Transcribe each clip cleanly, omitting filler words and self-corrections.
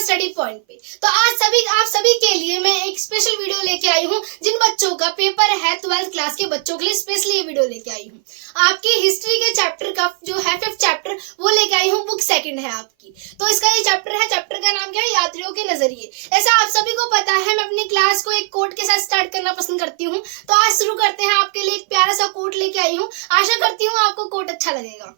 Study point पे। तो आज आप सभी के लिए मैं एक स्पेशल वीडियो लेके आई हूँ। जिन बच्चों का पेपर है 12th क्लास के बच्चों के लिए स्पेशली ये वीडियो लेके आई हूँ। आपकी हिस्ट्री के चैप्टर का जो है 5th चैप्टर वो लेके आई हूँ। बुक सेकंड है आपकी। तो इसका ये चैप्टर है, चैप्टर का नाम क्या है? यात्रियों के नजरिए। ऐसा आप सभी को पता है, मैं अपनी क्लास को एक कोट के साथ स्टार्ट करना पसंद करती हूँ। तो आज शुरू करते हैं। आपके लिए एक प्यारा सा कोट लेके आई हूँ। आशा करती हूँ आपको कोट अच्छा लगेगा।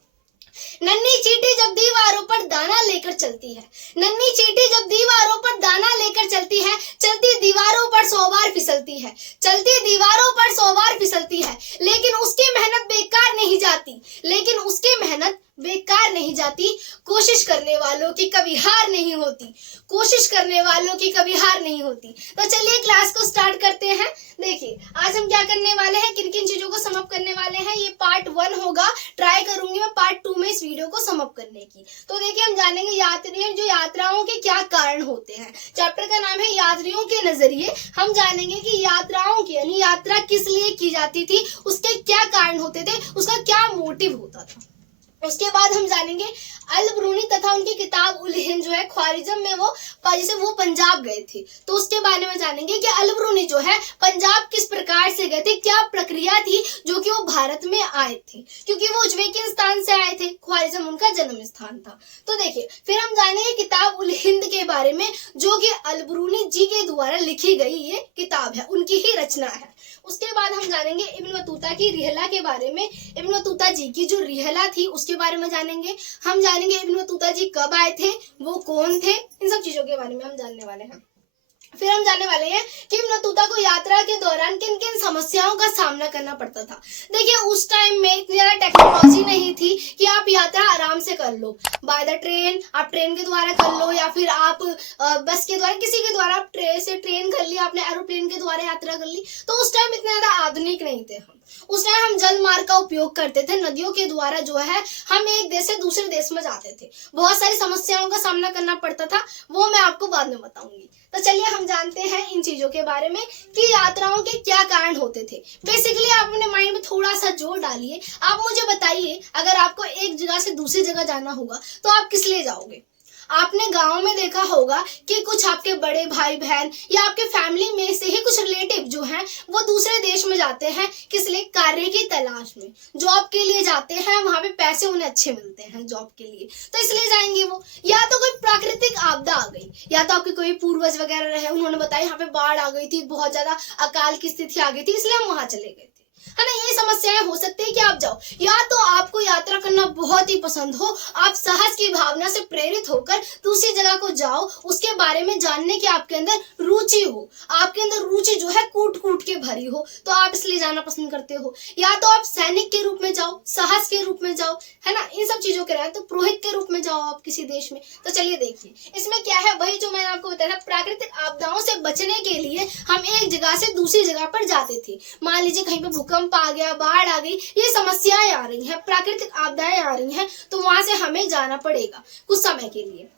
नन्ही चींटी जब दीवारों पर दाना लेकर चलती है, नन्ही चींटी जब दीवारों पर दाना लेकर चलती है, चलती दीवारों पर 100 बार फिसलती है, चलती दीवारों पर 100 बार फिसलती है, लेकिन उसकी मेहनत बेकार नहीं जाती, लेकिन उसकी मेहनत बेकार नहीं जाती। कोशिश करने वालों की कभी हार नहीं होती, कोशिश करने वालों की कभी हार नहीं होती। तो चलिए क्लास को स्टार्ट करते हैं। देखिए आज हम क्या करने वाले हैं, किन किन चीजों को समअप करने वाले हैं। ये पार्ट 1 होगा। ट्राई करूंगी मैं पार्ट 2 में इस वीडियो को समअप करने की। तो देखिए हम जानेंगे यात्राओं के क्या कारण होते हैं। चैप्टर का नाम है यात्रियों के नजरिए। हम जानेंगे कि यात्राओं की यानी यात्रा किस लिए की जाती थी, उसके क्या कारण होते थे, उसका क्या मोटिव होता था। उसके बाद हम जानेंगे अल ब्रूनी तथा उनकी किताब उल हिंद जो है ख्वारिज्म में जैसे वो पंजाब गए थे, तो उसके बारे में जानेंगे कि अल ब्रूनी जो है पंजाब किस प्रकार से गए थे, क्या प्रक्रिया थी जो कि वो भारत में आए थे, क्योंकि वो उज्बेकिस्तान से आए थे। ख्वारिज्म उनका जन्म स्थान था। तो देखिए फिर हम जानेंगे किताब उल हिंद के बारे में, जो कि अल ब्रूनी जी के द्वारा लिखी गई ये किताब है, उनकी ही रचना है। उसके बाद हम जानेंगे इब्न बतूता की रिहला के बारे में। इब्न बतूता जी की जो रिहला थी उसके बारे में जानेंगे। हम जानेंगे इब्न बतूता जी कब आए थे, वो कौन थे, इन सब चीजों के बारे में हम जानने वाले हैं। फिर हम जानने वाले हैं कि इब्न बतूता को यात्रा के दौरान किन किन समस्याओं का सामना करना पड़ता था। देखिए उस टाइम में इतनी ज्यादा टेक्नोलॉजी नहीं थी कि आप यात्रा आराम से कर लो बाय द ट्रेन, आप ट्रेन के द्वारा कर लो, या फिर आप बस के द्वारा, किसी के द्वारा आप ट्रेन कर ली, आपने एरोप्लेन के द्वारा यात्रा कर ली। तो उस टाइम इतने ज्यादा आधुनिक नहीं थे हम। उस टाइम हम जल मार्ग का उपयोग करते थे, नदियों के द्वारा जो है हम एक देश से दूसरे देश में जाते थे। बहुत सारी समस्याओं का सामना करना पड़ता था, वो मैं आपको बाद में बताऊंगी। तो चलिए हम जानते हैं इन चीजों के बारे में कि यात्राओं के क्या कारण होते थे। बेसिकली आप अपने माइंड में थोड़ा सा जोर डालिए। आप मुझे बताइए, अगर आपको एक जगह से दूसरी जगह जाना होगा तो आप किस लिए जाओगे? आपने गांव में देखा होगा कि कुछ आपके बड़े भाई बहन या आपके फैमिली में से ही कुछ रिलेटिव जो हैं वो दूसरे देश में जाते हैं, किस लिए? कार्य की तलाश में, जॉब के लिए जाते हैं। वहां पे पैसे उन्हें अच्छे मिलते हैं जॉब के लिए, तो इसलिए जाएंगे वो। या तो कोई प्राकृतिक आपदा आ गई, या तो आपके कोई पूर्वज वगैरह रहे, उन्होंने बताया यहाँ पे बाढ़ आ गई थी, बहुत ज्यादा अकाल की स्थिति आ गई थी, इसलिए हम वहां चले गए, है ना। ये समस्याएं हो सकती है कि आप जाओ। या तो आपको यात्रा करना बहुत ही पसंद हो, आप साहस की भावना से प्रेरित होकर दूसरी जगह को जाओ, उसके बारे में जानने की आपके अंदर रुचि हो, आपके अंदर रुचि जो है कूट कूट के भरी हो, तो आप इसलिए जाना पसंद करते हो। या तो आप सैनिक के रूप में जाओ, साहस के रूप में जाओ, है ना, इन सब चीजों के रहे तो पुरोहित के रूप में जाओ आप किसी देश में। तो चलिए देखिए इसमें क्या है, वही जो मैंने आपको बताया, प्राकृतिक आपदाओं से बचने के लिए हम एक जगह से दूसरी जगह पर जाते थे। मान लीजिए कहीं पे भूकंप आ गया, बाढ़ आ गई, ये समस्याएं आ रही हैं, प्राकृतिक आपदाएं आ रही हैं, तो वहां से हमें जाना पड़ेगा कुछ समय के लिए।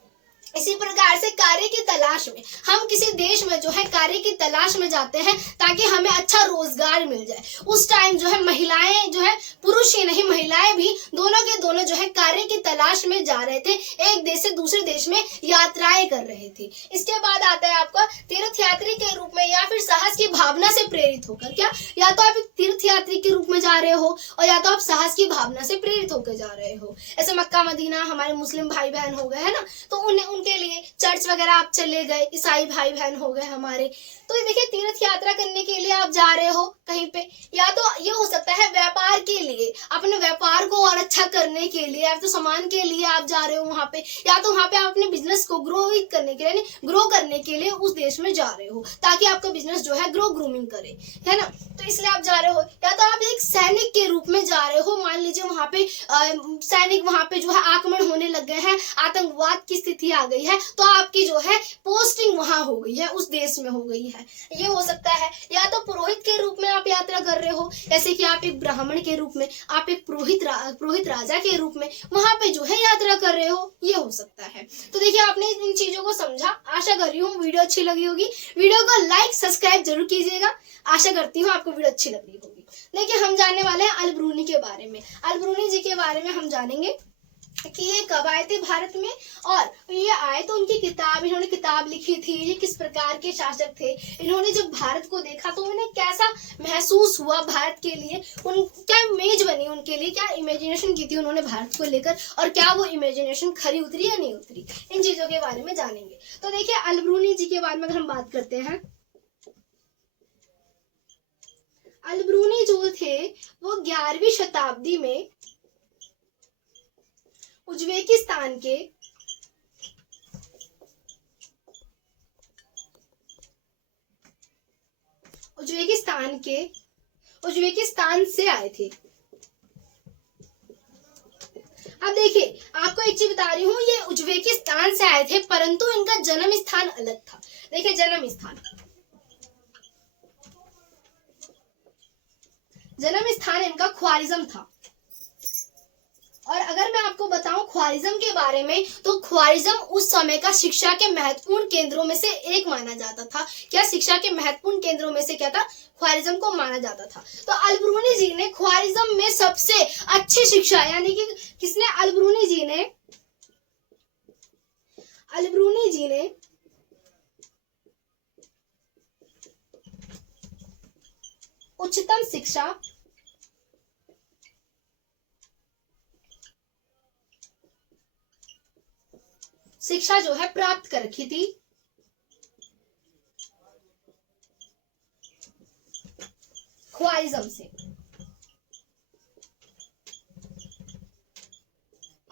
इसी प्रकार से कार्य की तलाश में हम किसी देश में जो है कार्य की तलाश में जाते हैं ताकि हमें अच्छा रोजगार मिल जाए। उस टाइम जो है महिलाएं जो है, पुरुष ही नहीं महिलाएं भी दोनों के दोनों जो है कार्य की तलाश में जा रहे थे, एक देश से दूसरे देश में यात्राएं कर रहे थे। इसके बाद आता है आपका तीर्थयात्री के रूप में या फिर साहस की भावना से प्रेरित होकर। क्या? या तो आप तीर्थयात्री के रूप में जा रहे हो और या तो आप साहस की भावना से प्रेरित होकर जा रहे हो। ऐसे मक्का मदीना हमारे मुस्लिम भाई बहन हो गए, है ना, तो उनके लिए चर्च वगैरह आप चले गए, ईसाई भाई बहन हो गए हमारे। तो देखिए तीर्थ यात्रा करने के लिए आप जा रहे हो कहीं पे, या तो ये हो सकता है व्यापार के लिए, अपने व्यापार को और अच्छा करने के लिए, या तो सामान के लिए आप जा रहे हो वहां पे, या तो वहां पे आप अपने बिजनेस को ग्रो करने के लिए, ग्रो करने के लिए उस देश में जा रहे हो ताकि आपका बिजनेस जो है ग्रूमिंग करे, है ना, तो इसलिए आप जा रहे हो। या तो आप एक सैनिक के रूप में जा रहे हो, मान लीजिए वहां पे सैनिक वहां पे जो है आक्रमण होने लग गए हैं, आतंकवाद की स्थिति आ गई है, तो आपकी जो है पोस्टिंग वहां हो गई है, उस देश में हो गई है, ये हो सकता है। या तो पुरोहित के रूप में आप यात्रा कर रहे हो, जैसे कि आप एक ब्राह्मण के रूप में, आप एक पुरोहित राजा के रूप में वहां पे जो है यात्रा कर रहे हो, ये हो सकता है। तो देखिए आपने इन चीजों को समझा, आशा कर रही हूँ वीडियो अच्छी लगी होगी। वीडियो को लाइक सब्सक्राइब जरूर कीजिएगा, आशा करती हूँ आपको वीडियो अच्छी लग रही होगी। देखिए हम जानने वाले हैं अल ब्रूनी के बारे में। अल ब्रूनी जी के बारे में हम जानेंगे। कि ये कब आए थे भारत में, और ये आए तो उनकी किताब, इन्होंने किताब लिखी थी, ये किस प्रकार के शासक थे, इन्होंने जब भारत को देखा तो उन्हें कैसा महसूस हुआ भारत के लिए, उन क्या इमेज बनी उनके लिए, क्या इमेजिनेशन की थी उन्होंने भारत को लेकर, और क्या वो इमेजिनेशन खरी उतरी या नहीं उतरी, इन चीजों के बारे में जानेंगे। तो देखिए अलबरूनी जी के बारे में अगर हम बात करते हैं, अलबरूनी जो थे वो 11वीं शताब्दी में उज्बेकिस्तान से आए थे। अब देखिए आपको एक चीज बता रही हूँ, ये उज्बेकिस्तान से आए थे परंतु इनका जन्म स्थान अलग था। देखिए जन्म स्थान इनका ख्वारिज़म था। और अगर मैं आपको बताऊं ख्वारिज़म के बारे में, तो ख्वारिज़म उस समय का शिक्षा के महत्वपूर्ण केंद्रों में से एक माना जाता था। क्या शिक्षा के महत्वपूर्ण केंद्रों में से क्या था, ख्वारिज़म को माना जाता था। तो अलबरूनी जी ने ख्वारिज़म में सबसे अच्छी शिक्षा, यानी कि किसने, अलबरूनी जी ने उच्चतम शिक्षा जो है प्राप्त कर रखी थी ख्वारिज़म से।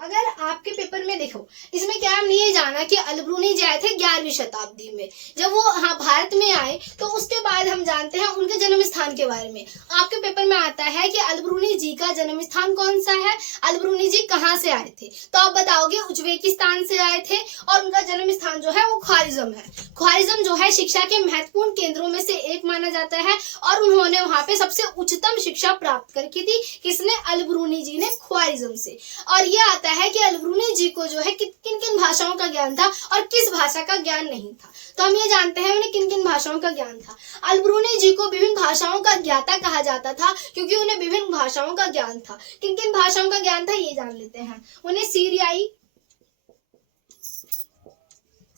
अगर आपके पेपर में देखो, इसमें क्या हमने ये जाना कि अलबरूनी जी आए थे 11वीं शताब्दी में, जब वो भारत में आए तो उसके बाद हम जानते हैं उनके जन्म स्थान के बारे में। आपके पेपर में आता है कि अलबरूनी जी का जन्म स्थान कौन सा है, अलबरूनी जी कहाँ से आए थे, तो आप बताओगे उज्बेकिस्तान से आए थे, और उनका जन्म स्थान जो है वो ख्वारिज़म है। ख्वारिज़म जो है शिक्षा के महत्वपूर्ण केंद्रों में से एक माना जाता है, और उन्होंने वहां पे सबसे उच्चतम शिक्षा प्राप्त कर की थी, किसने, अलबरूनी जी ने, ख्वारिज़म से। और ये आता है कि अलबरूनी जी को जो है किन किन भाषाओं का ज्ञान था और किस भाषा का ज्ञान नहीं था। तो हम ये जानते हैं उन्हें किन किन भाषाओं का ज्ञान था। अलबरूनी जी को विभिन्न भाषाओं का ज्ञाता कहा जाता था, क्योंकि उन्हें विभिन्न भाषाओं का ज्ञान था। किन किन भाषाओं का ज्ञान था ये जान लेते हैं। उन्हें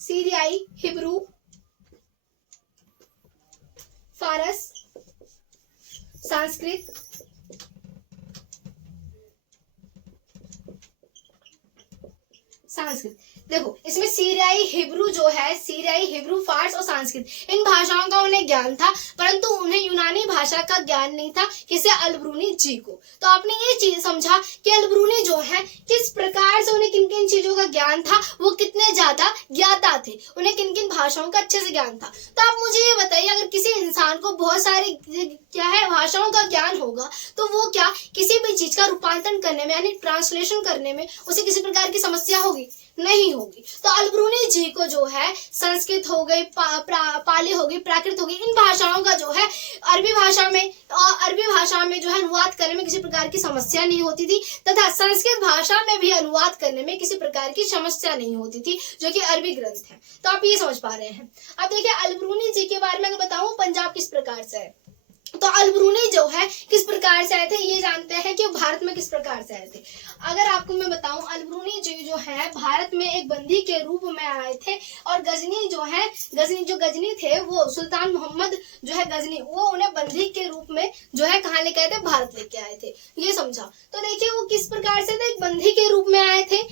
सीरियाई, हिब्रू, फारस, संस्कृत, देखो इसमें सीरियाई, हिब्रू जो है, सीरियाई, हिब्रू, फारस और संस्कृत, इन भाषाओं का उन्हें ज्ञान था, परंतु उन्हें यूनानी भाषा का ज्ञान नहीं था, किसे, अलबरूनी जी को। तो आपने ये चीज समझा कि अलबरूनी जो है किस प्रकार से, उन्हें किन किन चीजों का ज्ञान था, वो कितने ज्यादा ज्ञाता थे, उन्हें किन किन भाषाओं का अच्छे से ज्ञान था। तो आप मुझे ये बताइए, अगर किसी इंसान को बहुत सारी क्या है भाषाओं का ज्ञान होगा, तो वो क्या किसी भी चीज का रूपांतरण करने में, यानी ट्रांसलेशन करने में उसे किसी प्रकार की समस्या होगी, नहीं होगी। तो अलबरूनी जी को जो है संस्कृत हो गई, पाली हो गई, प्राकृत हो गई, इन भाषाओं का जो है अरबी भाषा में जो है अनुवाद करने में किसी प्रकार की समस्या नहीं होती थी, तथा संस्कृत भाषा में भी अनुवाद करने में किसी प्रकार की समस्या नहीं होती थी, जो कि अरबी ग्रंथ है। तो आप ये समझ पा रहे हैं। अब देखिए अलबरूनी जी के बारे में अगर बताऊं, पंजाब किस प्रकार से है, तो अलबरूनी जो है किस प्रकार से आए थे ये जानते हैं कि भारत में किस प्रकार से आए थे। अगर आपको मैं बताऊं, अलबरूनी जी जो है भारत में एक बंदी के रूप में आए थे, और गजनी जो गजनी थे, वो सुल्तान मोहम्मद जो है गजनी, वो उन्हें बंदी के रूप में जो है कहाँ लेके आए थे, भारत लेके आए थे। ये समझा। तो देखिए वो किस प्रकार से थे, एक बंदी के रूप में आए थे।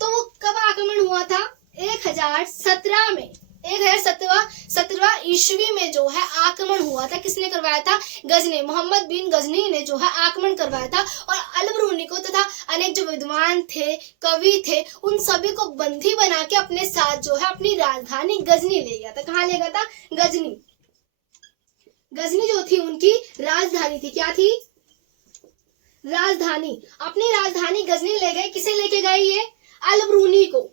तो वो कब आक्रमण हुआ था, 1017 में, 1017 ईस्वी में जो है आक्रमण हुआ था। किसने करवाया था, गजनी, मोहम्मद बिन गजनी ने जो है आक्रमण करवाया था, और अलबरूनी को तथा अनेक जो विद्वान थे, कवि थे, उन सभी को बंदी बना के अपने साथ जो है अपनी राजधानी गजनी ले गया था। कहाँ ले गया था, गजनी जो थी उनकी राजधानी थी। क्या थी, राजधानी। अपनी राजधानी गजनी ले गए। किसे लेके गए, ये अलबरूनी को।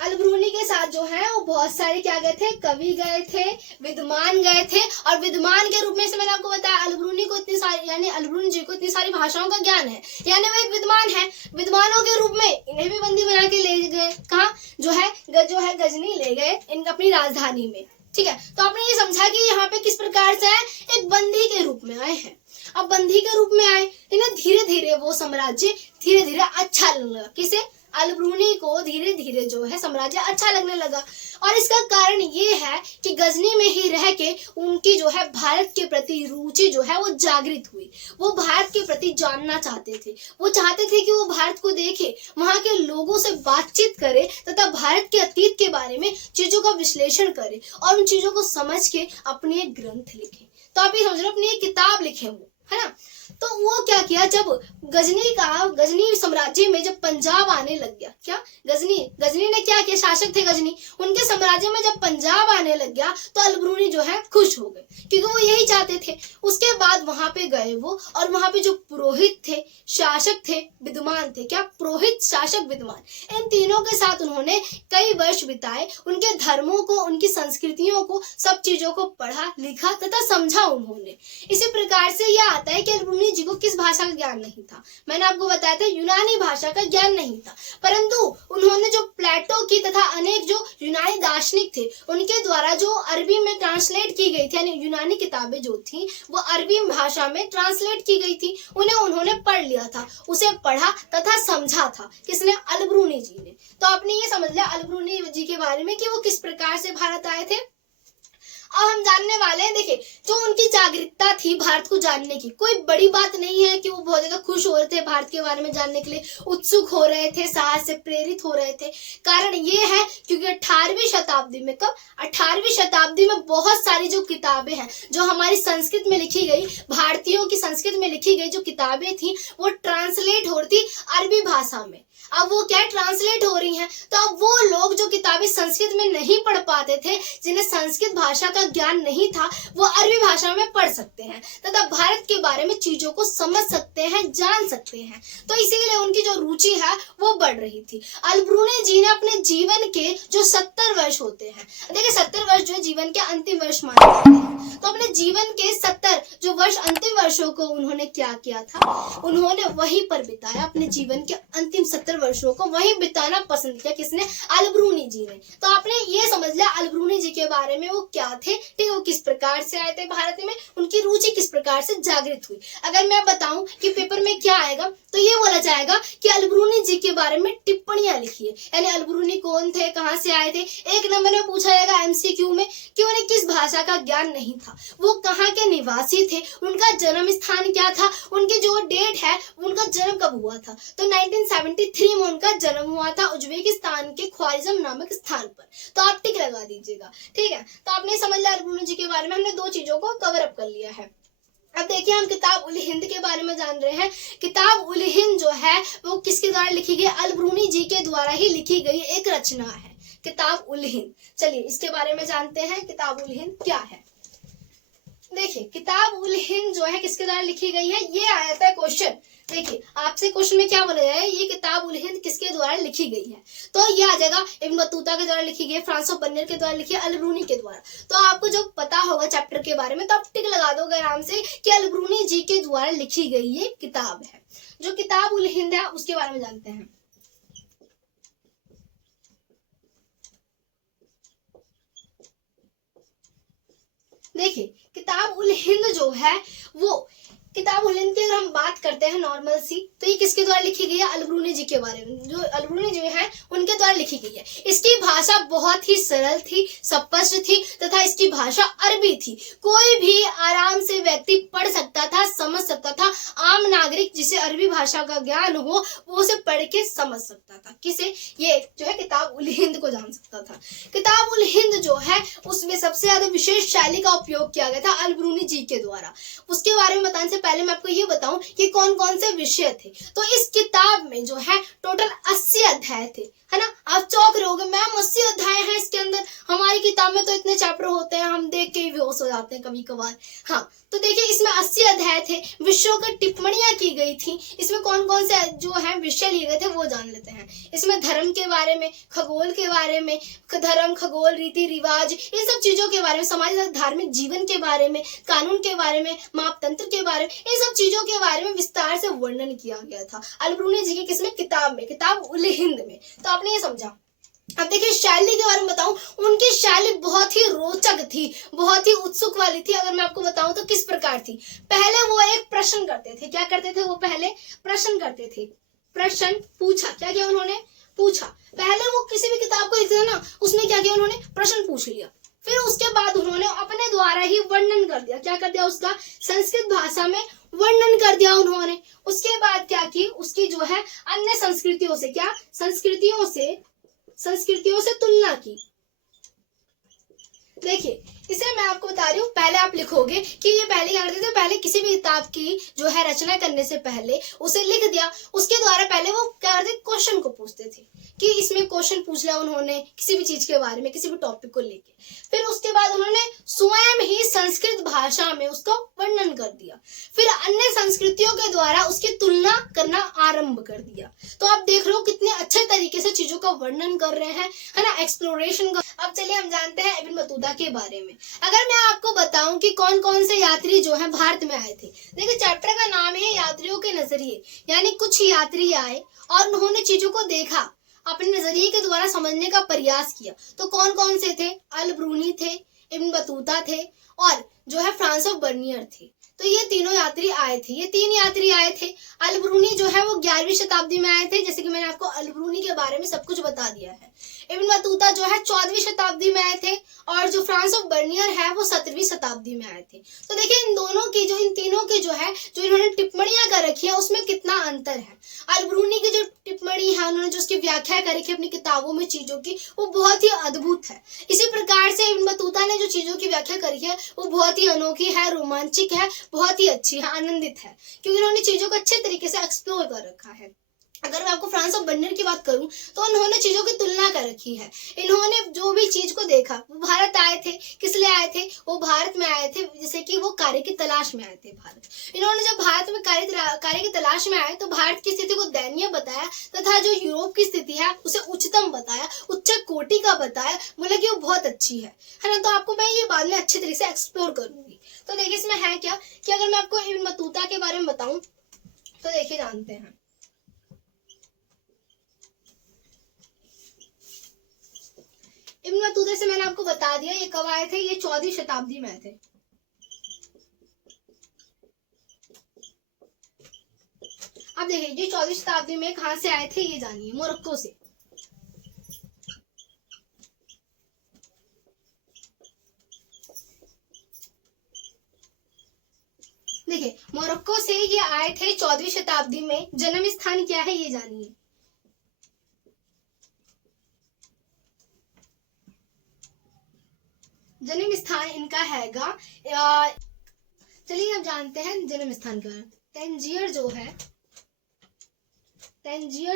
अलबरूनी के साथ जो है वो बहुत सारे क्या गए थे, कवि गए थे, विद्वान गए थे, और विद्वान के रूप में से मैंने आपको बताया अलबरूनी को इतनी सारी, यानी अलबरूनी जी को इतनी सारी भाषाओं का ज्ञान है, यानी वो एक विद्वान है। विद्वानों के रूप में इन्हें भी बंदी बना के ले गए, कहाँ जो है गजनी ले गए इन अपनी राजधानी में। ठीक है, तो आपने ये समझा कि यहाँ पे किस प्रकार से है, एक बंदी के रूप में आए हैं। अब बंदी के रूप में आए ना, धीरे धीरे वो साम्राज्य धीरे धीरे अच्छा लगने लगा। किसे? अल ब्रूनी को धीरे धीरे जो है साम्राज्य अच्छा लगने लगा। और इसका कारण ये है कि गजनी में ही रह के उनकी जो है भारत के प्रति रुचि जो है वो जागृत हुई। वो भारत के प्रति जानना चाहते थे, वो चाहते थे कि वो भारत को देखे, वहां के लोगों से बातचीत करे तथा भारत के अतीत के बारे में चीजों का विश्लेषण करे और उन चीजों को समझ के अपने एक ग्रंथ लिखे। तो आप ये समझ लो, अपनी एक किताब लिखे वो, है ना। तो वो क्या किया, जब गजनी साम्राज्य में जब पंजाब आने लग गया, क्या गजनी ने क्या किया, शासक थे गजनी, उनके साम्राज्य में जब पंजाब आने लग गया तो अल ब्रूनी जो है खुश हो गए, क्योंकि वो यही चाहते थे। उसके बाद वहां पे गए वो, और वहां पे जो पुरोहित थे, शासक थे, विद्वान थे, क्या पुरोहित, शासक, विद्वान, इन तीनों के साथ उन्होंने कई वर्ष बिताए। उनके धर्मों को, उनकी संस्कृतियों को, सब चीजों को पढ़ा, लिखा तथा समझा उन्होंने। इसी प्रकार से यह आता है कि अल ब्रूनी जी को किस भाषा का ज्ञान नहीं था, मैंने आपको बताया था यूनानी भाषा का ज्ञान नहीं था, परंतु उन्होंने जो प्लेटो की तथा अनेक जो यूनानी दार्शनिक थे उनके द्वारा जो अरबी में ट्रांसलेट की गई थी, यानी यूनानी किताबें जो थी वो अरबी भाषा में ट्रांसलेट की गई थी, उन्हें उन्होंने पढ़ लिया था, उसे पढ़ा तथा समझा था। किसने? अल ब्रूनी जी ने। तो आपने ये समझ लिया अल ब्रूनी जी के बारे में कि वो किस प्रकार से भारत आए थे। अब हम जानने वाले हैं, देखिए, जो उनकी जागरूकता थी भारत को जानने की, कोई बड़ी बात नहीं है कि वो बहुत ज्यादा खुश हो रहे थे, भारत के बारे में जानने के लिए उत्सुक हो रहे थे, साहस से प्रेरित हो रहे थे। कारण ये है क्योंकि 18वीं शताब्दी में, कब? 18वीं शताब्दी में बहुत सारी जो किताबें हैं जो हमारी संस्कृत में लिखी गई, भारतीयों की संस्कृत में लिखी गई जो किताबें थी वो ट्रांसलेट हो रही थी अरबी भाषा में। अब वो क्या ट्रांसलेट हो रही हैं, तो अब वो लोग जो किताबें संस्कृत में नहीं पढ़ पाते थे, जिन्हें संस्कृत भाषा का ज्ञान नहीं था, वो अरबी भाषा में पढ़ सकते हैं तथा भारत के बारे में चीजों को समझ सकते हैं, जान सकते हैं। तो इसीलिए उनकी जो रुचि है वो बढ़ रही थी। अल ब्रूनी जी ने अपने जीवन के जो 70 वर्ष होते हैं, देखिए 70 वर्ष जो जीवन के अंतिम वर्ष माने जाते हैं, तो अपने जीवन के 70 जो वर्ष अंतिम वर्षों को उन्होंने क्या किया था, उन्होंने वहीं पर बिताया। अपने जीवन के अंतिम 70 वर्षों को वहीं बिताना पसंद किया। किसने? अल ब्रूनी जी ने। तो आपने ये समझ लिया अल ब्रूनी जी के बारे में, वो क्या थे, ठीक है, वो किस प्रकार से आए थे भारत में, उनकी रुचि किस प्रकार से जागृत हुई। अगर मैं बताऊं कि पेपर में क्या आएगा, तो ये बोला जाएगा कि अल ब्रूनी जी के बारे में टिप्पणियां लिखिए, यानी अल ब्रूनी कौन थे, कहां से आए थे। एक नंबर में पूछा जाएगा एमसीक्यू में कि उन्हें किस भाषा का ज्ञान नहीं था, वो कहाँ के निवासी थे, उनका जन्म स्थान क्या था, उनकी जो डेट है, उनका जन्म कब हुआ था। तो 1973 में उनका जन्म हुआ था उज्बेकिस्तान के ख्वारिज़म नामक स्थान पर। तो आप टिक लगा दीजिएगा, ठीक है। तो आपने समझ लिया अल ब्रूनी जी के बारे में, हमने दो चीजों को कवर अप कर लिया है। अब देखिए हम किताब उल हिंद के बारे में जान रहे हैं। किताब उल हिंद जो है वो किसके द्वारा लिखी गई? अल ब्रूनी जी के द्वारा ही लिखी गई एक रचना है, किताब उल हिंद। चलिए इसके बारे में जानते हैं, किताब उल हिंद क्या है। देखिए किताब उल हिंद जो है किसके द्वारा लिखी गई है, ये आया था क्वेश्चन। देखिए आपसे क्वेश्चन में क्या बोला है, ये किताब उल हिंद किसके द्वारा लिखी गई है, तो ये आ जाएगा इब्न बतूता के द्वारा लिखी गई, फ्रांसिस बर्नियर के द्वारा लिखी है, अल ब्रूनी के द्वारा। तो आपको जो पता होगा चैप्टर के बारे में तो आप टिक लगा दोगे आराम से कि अल ब्रूनी जी के द्वारा लिखी गई ये किताब है। जो किताब उल हिंद है उसके बारे में जानते हैं। देखिए किताब उल हिंद जो है वो किताब उल हिंद की अगर हम बात करते हैं नॉर्मल सी, तो ये किसके द्वारा लिखी गई है? अल ब्रूनी जी के बारे में, जो अल ब्रूनी जी हैं उनके द्वारा लिखी गई है। इसकी भाषा बहुत ही सरल थी, स्पष्ट थी तथा इसकी भाषा अरबी थी। कोई भी आराम से व्यक्ति पढ़ सकता था, समझ सकता था। आम नागरिक जिसे अरबी भाषा का ज्ञान हो वो उसे पढ़ के समझ सकता था। किसे? ये जो है किताब उल हिंद को जान सकता था। किताब उल हिंद जो है उसमें सबसे ज्यादा विशेष शैली का उपयोग किया गया था अल ब्रूनी जी के द्वारा। उसके बारे में बताने से पहले मैं आपको ये बताऊं कि कौन कौन से विषय थे। तो इस किताब में जो है टोटल 80 अध्याय थे, है ना। आप चौंक रहे होगे मैम 80 अध्याय हैं इसके अंदर, हमारी किताब में तो इतने चैप्टर होते हैं हम देख के ही बेहोश हो जाते हैं कभी कभार। हाँ तो देखिए इसमें 80 अध्याय थे, विषयों की टिप्पणियां की गई थी। इसमें कौन कौन से जो है विषय लिए गए थे वो जान लेते हैं। इसमें धर्म के बारे में, खगोल के बारे में, धर्म, खगोल, रीति रिवाज, इन सब चीजों के बारे में, समाज धार्मिक जीवन के बारे में, कानून के बारे में, मापतंत्र के बारे में, इन सब चीजों के बारे में विस्तार से वर्णन किया गया था अल ब्रूनी जी की किसमें? किताब में, किताब उल हिंद में। तो आपने ये समझा। अब देखिए शैली के बारे में बताऊं, उनकी शैली बहुत ही रोचक थी, बहुत ही उत्सुक वाली थी। अगर मैं आपको बताऊं तो किस प्रकार थी। पहले वो एक प्रश्न करते थे। क्या करते थे वो? पहले प्रश्न करते थे। प्रश्न पूछा, क्या किया उन्होंने? पूछा। पहले वो किसी भी किताब को लिखते थे ना, उसमें क्या किया उन्होंने? प्रश्न पूछ लिया। फिर उसके बाद उन्होंने अपने द्वारा ही वर्णन कर दिया। क्या कर दिया? उसका संस्कृत भाषा में वर्णन कर दिया उन्होंने। उसके बाद क्या की, उसकी जो है अन्य संस्कृतियों से, क्या संस्कृतियों से तुलना की। देखिए इसे मैं आपको बता रही हूँ, पहले आप लिखोगे कि ये पहले क्या करते थे, पहले किसी भी किताब की जो है रचना करने से पहले उसे लिख दिया। उसके द्वारा पहले वो क्या करते, क्वेश्चन को पूछते थे कि इसमें क्वेश्चन पूछ लिया उन्होंने किसी भी चीज के बारे में, किसी भी टॉपिक को लेके। फिर उसके बाद उन्होंने स्वयं ही संस्कृत भाषा में उसको वर्णन कर दिया। फिर अन्य संस्कृतियों के द्वारा उसकी तुलना करना आरंभ कर दिया। तो आप देख रहे हो कितने अच्छे तरीके से चीजों का वर्णन कर रहे हैं, है ना, एक्सप्लोरेशन का। अब चलिए हम जानते हैं इब्न बतूता के बारे में। अगर मैं आपको बताऊं कि कौन कौन से यात्री जो है भारत में आए थे। देखिए चैप्टर का नाम है यात्रियों के नजरिए, यानी कुछ यात्री आए और उन्होंने चीजों को देखा, अपने नजरिए के द्वारा समझने का प्रयास किया। तो कौन कौन से थे? अल ब्रूनी थे, इब्न बतूता थे और जो है फ्रांस ऑफ बर्नियर थे। तो ये तीनों यात्री आए थे, ये 3 यात्री आए थे। अल ब्रूनी जो है वो 11वीं शताब्दी में आए थे, जैसे कि मैंने आपको अल ब्रूनी के बारे में सब कुछ बता दिया है। इब्न बतूता जो है 14वीं शताब्दी में आए थे और जो फ्रांस ऑफ बर्नियर है वो 17वीं शताब्दी में आए थे। तो देखिए इन तीनों की जो है जो इन्होंने टिप्पणियां कर रखी है उसमें कितना अंतर है। अल ब्रूनी की जो टिप्पणी है, उन्होंने जो उसकी व्याख्या कर रखी है अपनी किताबों में चीजों की, वो बहुत ही अद्भुत है। इसी प्रकार से इब्न बतूता ने जो चीजों की व्याख्या करी है वो बहुत ही अनोखी है, रोमांचिक है, बहुत ही अच्छी है, आनंदित है, क्योंकि उन्होंने चीजों को अच्छे तरीके से एक्सप्लोर कर रखा है। अगर मैं आपको फ्रांस ऑफ बर्नियर की बात करूं तो उन्होंने चीजों की तुलना कर रखी है। इन्होंने जो भी चीज को देखा, वो भारत आए थे, किस लिए आए थे? वो भारत में आए थे जैसे कि वो कार्य की तलाश में आए थे भारत। इन्होंने जब भारत में कार्य की तलाश में आए तो भारत की स्थिति को दयनीय बताया तथा जो यूरोप की स्थिति है उसे उच्चतम बताया, उच्च कोटि का बताया, बोला कि वो बहुत अच्छी है ना। तो आपको मैं ये बाद में अच्छे तरीके से एक्सप्लोर करूंगी। तो देखिए इसमें है क्या कि अगर मैं आपको इब्न बतूता के बारे में बताऊं तो देखिए जानते हैं। इब्न बतूता से मैंने आपको बता दिया ये कब आए थे, ये 14वीं शताब्दी में आए थे। अब देखिए ये 14वीं शताब्दी में कहां से आए थे ये जानिए, मोरक्को से। देखिए मोरक्को से ये आए थे 14वीं शताब्दी में। जन्म स्थान क्या है ये जानिए। जन्म स्थान इनका हैगा, चलिए अब जानते हैं जन्म स्थान का। तंजीर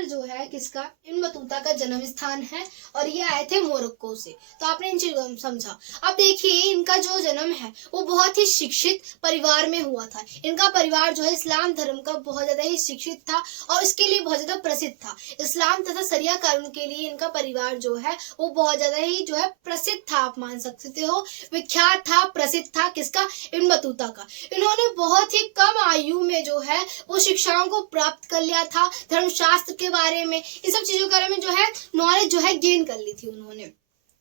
जो है किसका? इब्न बतूता का जन्म स्थान है और ये आए थे मोरक्को से। तो आपने इन चीजों को समझा। अब देखिए इनका जो जन्म है वो बहुत ही शिक्षित परिवार में हुआ था। इनका परिवार जो है इस्लाम धर्म का बहुत ज्यादा ही शिक्षित था और इसके लिए बहुत ज्यादा प्रसिद्ध था। इस्लाम तथा शरिया कानून के लिए इनका परिवार जो है वो बहुत ज्यादा ही जो है प्रसिद्ध था, आप मान सकते हो, विख्यात था, प्रसिद्ध था। किसका? इब्न बतूता का। इन्होंने बहुत ही कम आयु में जो है वो शिक्षाओं को प्राप्त कर लिया था। धर्म शास्त्र के बारे में, इन सब चीजों के बारे में जो है नॉलेज जो है गेन कर ली थी उन्होंने।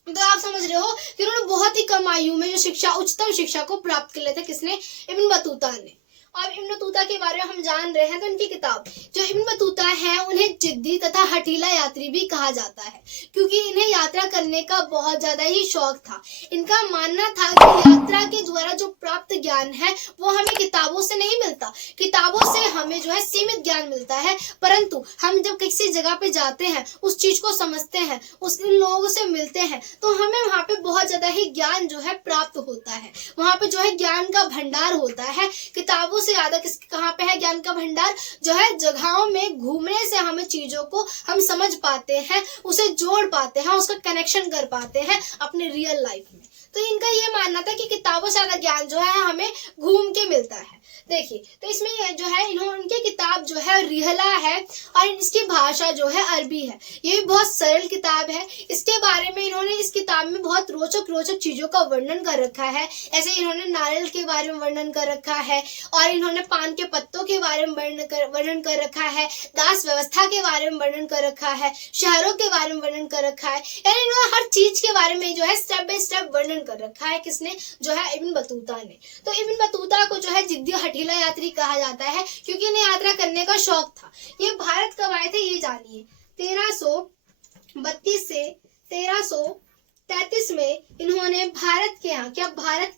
तो आप समझ रहे हो कि उन्होंने बहुत ही कम आयु में जो शिक्षा, उच्चतम शिक्षा को प्राप्त कर लिया था। किसने? इब्न बतूता ने। अब इब्न बतूता के बारे में हम जान रहे हैं तो इनकी किताब जो इब्न बतूता है उन्हें जिद्दी तथा हठीला यात्री भी कहा जाता है, क्योंकि इन्हें यात्रा करने का बहुत ज्यादा ही शौक था। इनका मानना था कि यात्रा के द्वारा जो प्राप्त ज्ञान है वो हमें किताबों से नहीं मिलता। किताबों से हमें जो है सीमित ज्ञान मिलता है, परंतु हम जब किसी जगह पे जाते हैं, उस चीज को समझते हैं, उन लोगों से मिलते हैं, तो हमें वहां पे बहुत ज्यादा ही ज्ञान जो है प्राप्त होता है। वहां पे जो है ज्ञान का भंडार होता है। किताबों से ज्यादा कहाँ पे है ज्ञान का भंडार? जो है जगहों में घूमने से हमें चीजों को हम समझ पाते हैं, उसे जोड़ पाते हैं, उसका कनेक्शन कर पाते हैं अपने रियल लाइफ में। तो इनका ये मानना था कि किताबों से ज्यादा ज्ञान जो है हमें घूम के मिलता है। देखिए तो इसमें जो है उनकी किताब जो है रिहला है और इसकी भाषा जो है अरबी है। ये भी बहुत सरल किताब है। इसके बारे में इन्होंने इस किताब किताब में बहुत रोचक रोचक चीजों का वर्णन कर रखा है। ऐसे इन्होंने नारियल के बारे में वर्णन कर रखा है, और इन्होंने पान के पत्तों के बारे में वर्णन कर रखा है, दास व्यवस्था के बारे में वर्णन कर रखा है, शहरों के बारे में वर्णन कर रखा है। यानी इन्होंने हर चीज के बारे में जो है स्टेप बाय स्टेप वर्णन कर रखा है। किसने? जो है इब्न बतूता ने। तो इब्न बतूता को जो है जिद्दी हठीला यात्री कहा जाता है, क्योंकि इन्हें यात्रा करने का शौक था। ये भारत कब आए थे ये जानिए। 1332 से 1333 में इन्होंने भारत के यहाँ क्या भारत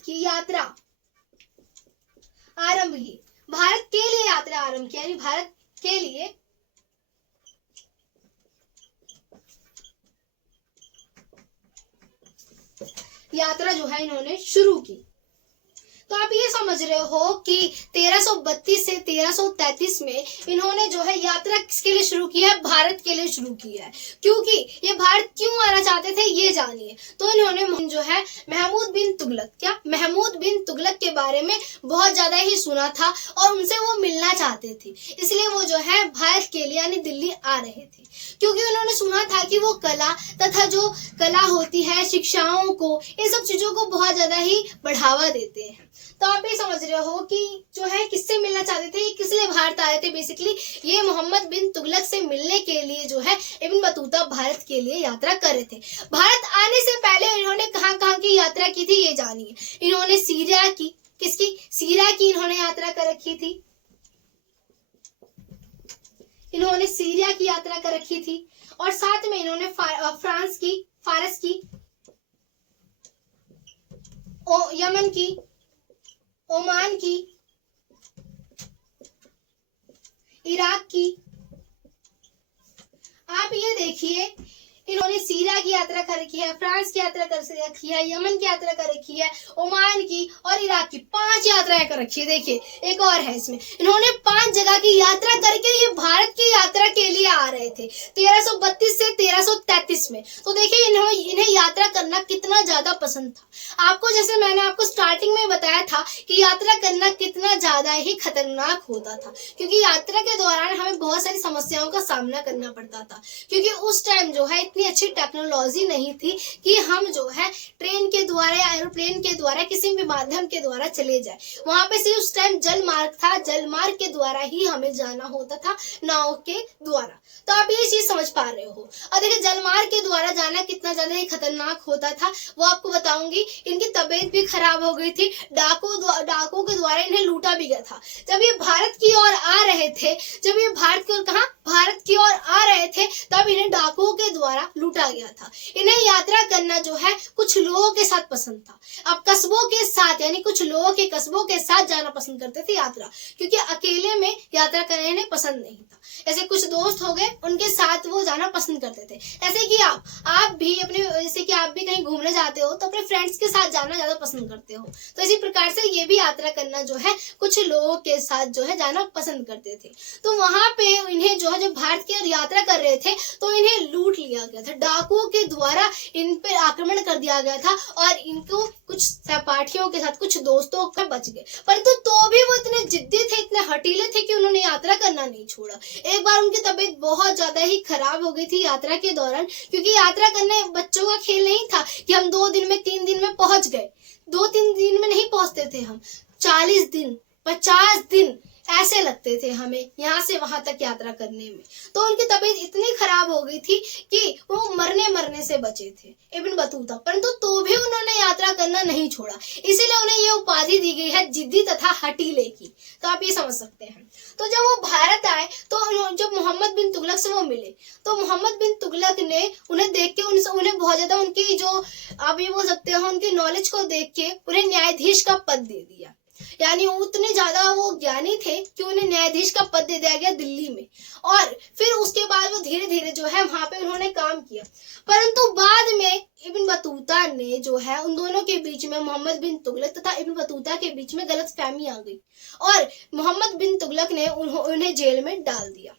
की यात्रा आरंभ की। भारत के लिए यात्रा आरंभ की, यानी भारत के लिए यात्रा जो है इन्होंने शुरू की। तो आप ये समझ रहे हो कि 1332 से 1333 में इन्होंने जो है यात्रा किसके लिए शुरू की है? भारत के लिए शुरू की है। क्योंकि ये भारत क्यों आना चाहते थे ये जानिए। तो इन्होंने जो है महमूद बिन तुगलक के बारे में बहुत ज्यादा ही सुना था, और उनसे वो मिलना चाहते थे। इसलिए वो जो है भारत के लिए यानी दिल्ली आ रहे थे, क्योंकि उन्होंने सुना था कि वो कला तथा जो कला होती है, शिक्षाओं को, इन सब चीजों को बहुत ज्यादा ही बढ़ावा देते हैं। तो आप ये समझ रहे हो कि जो है किससे मिलना चाहते थे, किस लिए भारत आए थे। बेसिकली ये मोहम्मद बिन तुगलक से मिलने के लिए जो है इब्न बतूता भारत के लिए यात्रा कर रहे थे। भारत आने से पहले इन्होंने कहाँ कहाँ की यात्रा की थी ये जानिए। इन्होंने सीरिया की, सीरिया की इन्होंने यात्रा कर रखी थी। इन्होंने सीरिया की यात्रा कर रखी थी, और साथ में इन्होंने फारस की, यमन की, ओमान की, इराक की। आप ये देखिए, इन्होंने सीरिया की यात्रा कर रखी है, फ्रांस की यात्रा कर रखी है, यमन की यात्रा कर रखी है, ओमान की और इराक की। 5 यात्राएं कर रखी है। देखिए एक और है इसमें, इन्होंने 5 जगह की यात्रा करके ये भारत की यात्रा के लिए आ रहे थे 1332 से 1333 में। तो देखिए इन्हें यात्रा करना कितना ज्यादा पसंद था। आपको जैसे मैंने आपको स्टार्टिंग में बताया था कि यात्रा करना कितना ज्यादा ही खतरनाक होता था, क्योंकि यात्रा के दौरान हमें बहुत सारी समस्याओं का सामना करना पड़ता था। क्योंकि उस टाइम जो है इतनी अच्छी टेक्नोलॉजी नहीं थी कि हम जो है ट्रेन के द्वारा या एरोप्लेन के द्वारा किसी भी माध्यम के द्वारा चले जाए। वहां पे सिर्फ उस टाइम जल मार्ग था, जल मार्ग के द्वारा ही हमें जाना होता था, नाव के द्वारा। तो आप ये चीज समझ पा रहे हो। और देखिए जल मार्ग के द्वारा जाना कितना ज्यादा ही खतरनाक होता था वो आपको बताऊंगी। इनकी तबीयत भी खराब हो गई थी, डाकुओं के द्वारा इन्हें लूटा भी गया था। जब ये भारत की ओर आ रहे थे, जब ये भारत की ओर भारत की ओर आ रहे थे, तब इन्हें डाकुओं के द्वारा लूटा गया था। इन्हें यात्रा करना जो है कुछ लोगों के साथ पसंद था। अब कस्बों के साथ यानी कुछ लोगों के कस्बों के साथ जाना पसंद करते थे यात्रा, क्योंकि अकेले में यात्रा करना इन्हें पसंद नहीं था। ऐसे कुछ दोस्त हो गए, उनके साथ वो जाना पसंद करते थे। ऐसे कि आप भी अपने, जैसे कि आप भी कहीं घूमने जाते हो तो अपने फ्रेंड्स के साथ जाना ज्यादा पसंद करते हो। तो इसी प्रकार से ये भी यात्रा करना जो है कुछ लोगों के साथ जो है जाना पसंद करते थे। तो वहां पे इन्हें जो है जब भारत की यात्रा कर रहे थे तो इन्हें लूट लिया गया था। डाकुओं के द्वारा इन पर आक्रमण कर दिया गया था, और इनको कुछ सहपाठियों के साथ, कुछ दोस्तों का बच गए। परंतु तो भी वो इतने जिद्दी थे, इतने हटीले थे कि उन्होंने यात्रा करना नहीं छोड़ा। एक बार उनकी तबीयत बहुत ज्यादा ही खराब हो गई थी यात्रा के दौरान, क्योंकि यात्रा करने बच्चों का खेल नहीं था कि हम 2 दिन में 3 दिन में पहुंच गए। 2-3 दिन में नहीं पहुंचते थे हम, 40 दिन 50 दिन ऐसे लगते थे हमें यहाँ से वहां तक यात्रा करने में। तो उनकी तबीयत इतनी खराब हो गई थी कि वो मरने से बचे थे इब्न बतूता, परंतु तो भी उन्होंने यात्रा करना नहीं छोड़ा। इसीलिए उन्हें ये उपाधि दी गई है जिद्दी तथा हटीले की। तो आप ये समझ सकते हैं। तो जब वो भारत आए तो जब मोहम्मद बिन तुगलक से वो मिले, तो मोहम्मद बिन तुगलक ने उन्हें देख के उन्हें बहुत ज्यादा उनकी जो आप ये बोल सकते हो उनकी नॉलेज को देख के उन्हें न्यायाधीश का पद दे दिया। यानी उतने ज्यादा वो ज्ञानी थे कि उन्हें न्यायाधीश का पद दे दिया गया दिल्ली में। और फिर उसके बाद वो धीरे धीरे जो है वहां पे उन्होंने काम किया। परंतु बाद में इब्न बतूता ने जो है उन दोनों के बीच में, मोहम्मद बिन तुगलक तथा इब्न बतूता के बीच में गलतफहमी आ गई, और मोहम्मद बिन तुगलक ने उन्हें जेल में डाल दिया।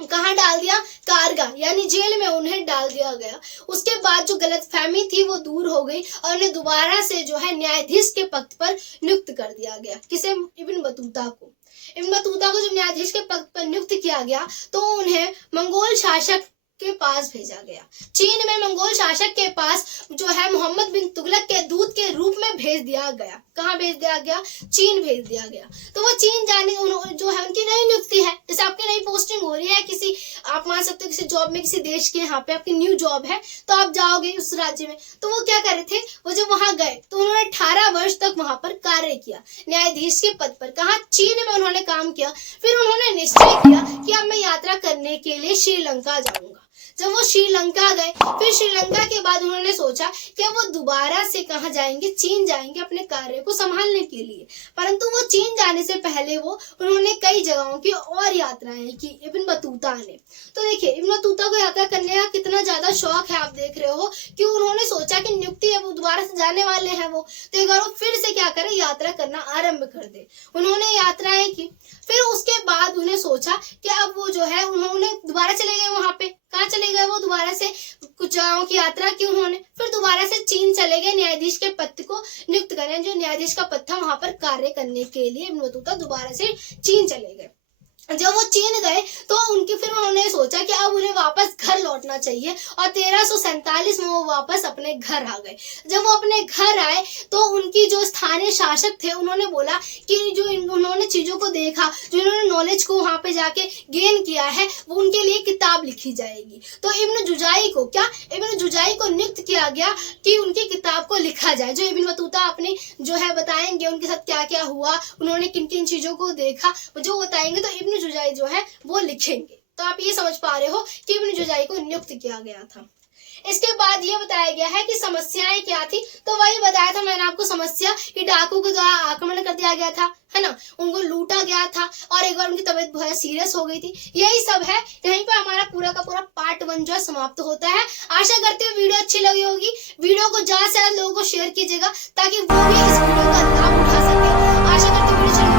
कहाँ डाल दिया? कारगा यानी जेल में उन्हें डाल दिया गया। उसके बाद जो गलतफहमी थी वो दूर हो गई, और उन्हें दोबारा से जो है न्यायाधीश के पद पर नियुक्त कर दिया गया। किसे? इब्न बतूता को। इब्न बतूता को जब न्यायाधीश के पद पर नियुक्त किया गया तो उन्हें मंगोल शासक के पास भेजा गया। चीन में मंगोल शासक के पास जो है मोहम्मद बिन तुगलक के दूत के रूप में भेज दिया गया। कहाँ भेज दिया गया? चीन भेज दिया गया। तो वो चीन जाने जो है उनकी नई नियुक्ति है, जैसे आपकी नई पोस्टिंग हो रही है किसी, आप मान सकते हो किसी जॉब में, किसी देश के यहाँ पे आपकी न्यू जॉब है, तो आप जाओगे उस राज्य में। तो वो क्या कर रहे थे, वो जब वहां गए तो उन्होंने 18 वर्ष तक वहां पर कार्य किया न्यायाधीश के पद पर। कहा? चीन में उन्होंने काम किया। फिर उन्होंने निश्चय किया कि अब मैं यात्रा करने के लिए श्रीलंका जाऊंगा। जब वो श्रीलंका गए, फिर श्रीलंका के बाद उन्होंने सोचा कि वो दोबारा से कहाँ जाएंगे? चीन जाएंगे अपने कार्य को संभालने के लिए। परंतु वो चीन जाने से पहले उन्होंने कई जगहों की और यात्राएं की इब्न बतूता ने। तो देखिए इब्न बतूता को यात्रा करने का कितना ज्यादा शौक है, आप देख रहे हो कि उन्होंने सोचा कि नियुक्ति है, वो दोबारा से जाने वाले हैं वो, तो एक बार वो फिर से क्या करे, यात्रा करना आरंभ कर दे। उन्होंने यात्राएं की। फिर उसके बाद उन्हें सोचा कि अब वो जो है, उन्होंने दोबारा चले गए वहां पे। कहाँ चले गए वो? दोबारा से कुछ जगहों की यात्रा की उन्होंने। फिर दोबारा से चीन चले गए न्यायाधीश के पद को नियुक्त करने, जो न्यायाधीश का पद था वहां पर कार्य करने के लिए इब्न बतूता दोबारा से चीन चले गए। जब वो चीन गए तो फिर उन्होंने सोचा कि अब उन्हें वापस घर लौटना चाहिए, और 1347 में वो वापस अपने घर आ गए। जब वो अपने घर आए तो उनकी जो स्थानीय शासक थे उन्होंने बोला कि जो उन्होंने चीजों को देखा, जो इन्होंने नॉलेज को वहां पे जाके गेन किया है, वो उनके लिए किताब लिखी जाएगी। तो इब्न जुजाई को नियुक्त किया गया कि उनकी किताब को लिखा जाए, जो इब्न बतूता अपनी जो है बताएंगे उनके साथ क्या क्या हुआ, उन्होंने किन किन चीजों को देखा, जो बताएंगे तो इब्न जुजाई जो है वो लिखेंगे। तो आप ये समझ पा रहे हो कि इब्न जुजाई को नियुक्त किया गया था। इसके बाद ये बताया गया है कि समस्याएं क्या थी। तो वही बताया था मैंने आपको, समस्या कि डाकू के द्वारा आक्रमण कर दिया गया था, है ना, उनको लूटा गया था, और एक बार उनकी तबीयत बहुत सीरियस हो गई थी। यही सब है। यहीं पर हमारा पूरा का पूरा पार्ट 1 जो है समाप्त होता है। आशा करते हुए वीडियो अच्छी लगी होगी। वीडियो को ज्यादा से ज्यादा लोगों को शेयर कीजिएगा ताकि वो भी इस वीडियो का लाभ उठा सके। आशा करते हुए वीडियो